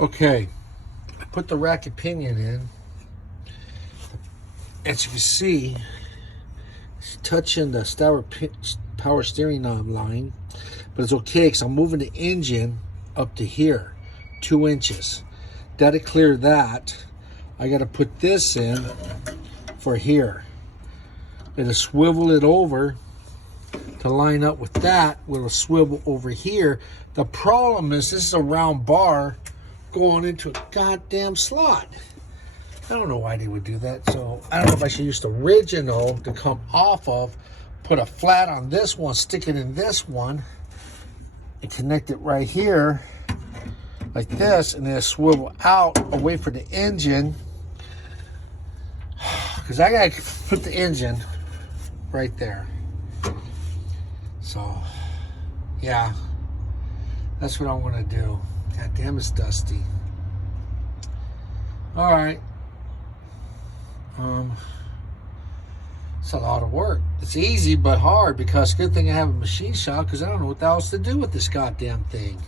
Okay, I put the rack and pinion in. As you can see, it's touching the power steering knob line, but it's okay because I'm moving the engine up to here, 2 inches. That'll clear that. I got to put this in for here. It'll swivel it over to line up with that. It'll swivel over here. The problem is this is a round bar going into a goddamn slot. I don't know why they would do that. So I don't know if I should use the original to come off of, put a flat on this one, stick it in this one, and connect it right here like this, and then swivel out away from the engine. Because I gotta put the engine right there. So yeah, that's what I'm gonna do. God damn, it's dusty. All right. It's a lot of work. It's easy but hard, because good thing I have a machine shop, because I don't know what else to do with this goddamn thing.